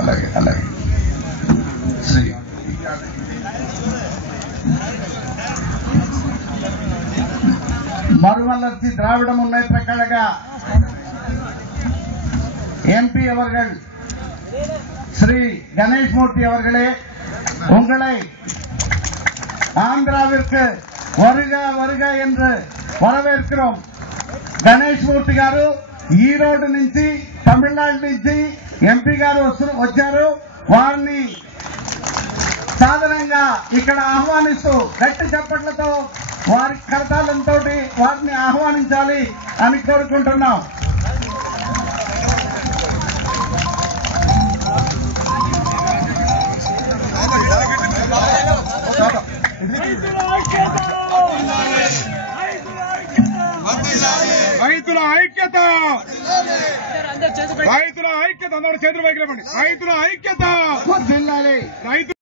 అలాగే అలాగే శ్రీ மறுமலர்ச்சி திராவிட முன்னேற்ற கழக எம்பி அவர்கள் ஸ்ரீ கணேஷ் மூர்த்தி அவர்களே, உங்களை ஆந்திராவிற்கு வருக வருக என்று வரவேற்கிறோం. గణేష్ మూర్తి గారు ఈరోడ్ నుంచి తమిళనాడు నుంచి ఎంపీ గారు వచ్చారు. వారిని సాధారణంగా ఇక్కడ ఆహ్వానిస్తూ గట్టి చప్పట్లతో వారి కరతాళంతో వారిని ఆహ్వానించాలి అని కోరుకుంటున్నాం. రైతుల ఐక్యత, రైతుల ఐక్యత, అందరూ చేతులు పైకి లేపండి. రైతుల ఐక్యత.